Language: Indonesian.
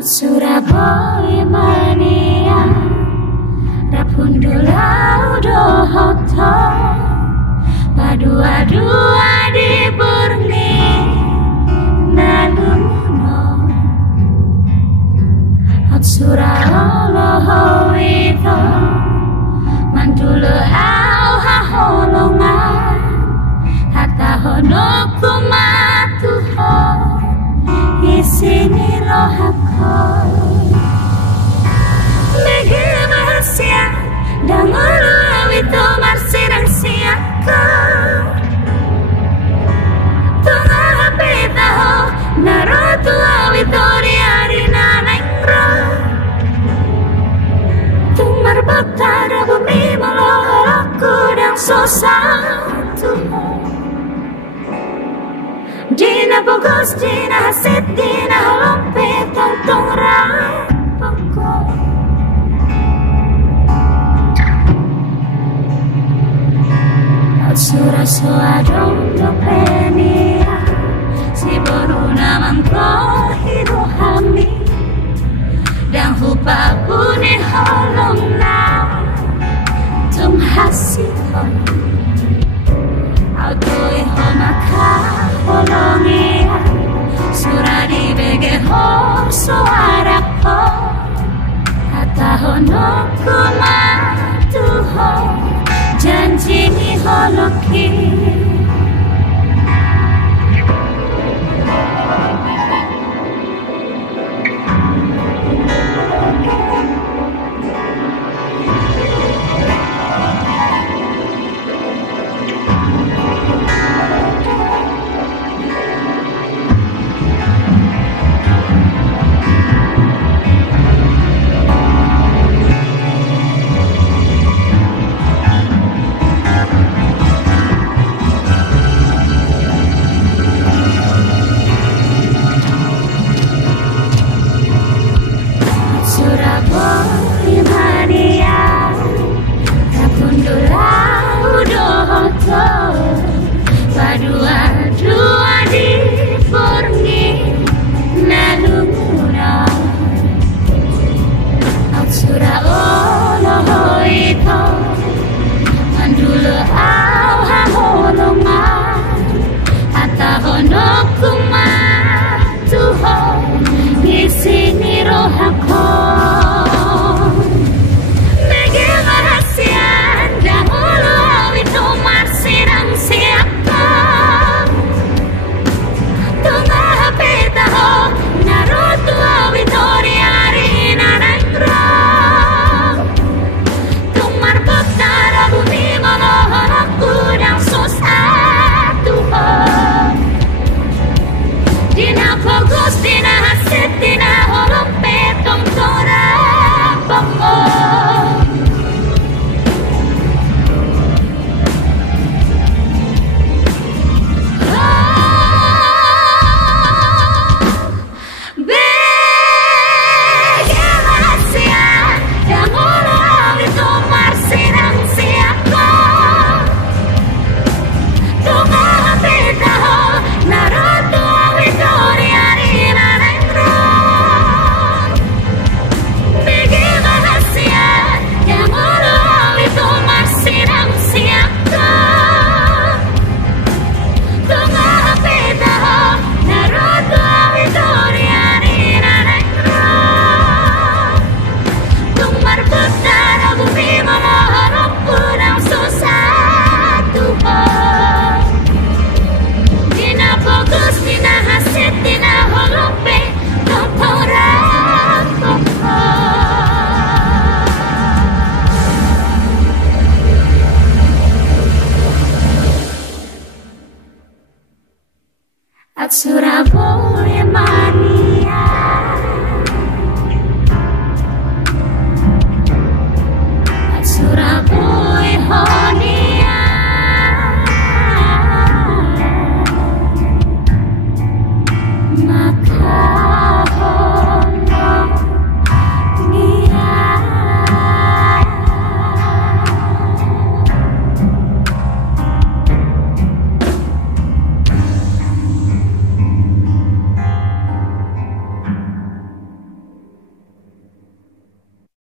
Surabaya mania Rapundula udah hoto Padua-dua di burni Nalumuno Hot Surabaya itu Mandula au haholongan Hatta hono kumatuho Isini rohako Mege mahasia Dangulu awito marsirang siako Tunga hapita ho Narotu awito riari nanengro Tumar baktara bumi maloloku Dan sosatu Dina bogos, dina hasit, dina halompe Tong rapoko Sura soadong dopenia Si boru naman ko hiduhami Dan hupa puni holong na Tum hasito Autoi ho maka holongi Sura di bege ho suara ho Hata hono kumatu ho Janji ni holoki Surabaya mania Rapundula udah hoto Padua-dua di burni Nalumuna Surabaya itu Mandulu au haholongan Hatta hono kumatuho Di sini rohako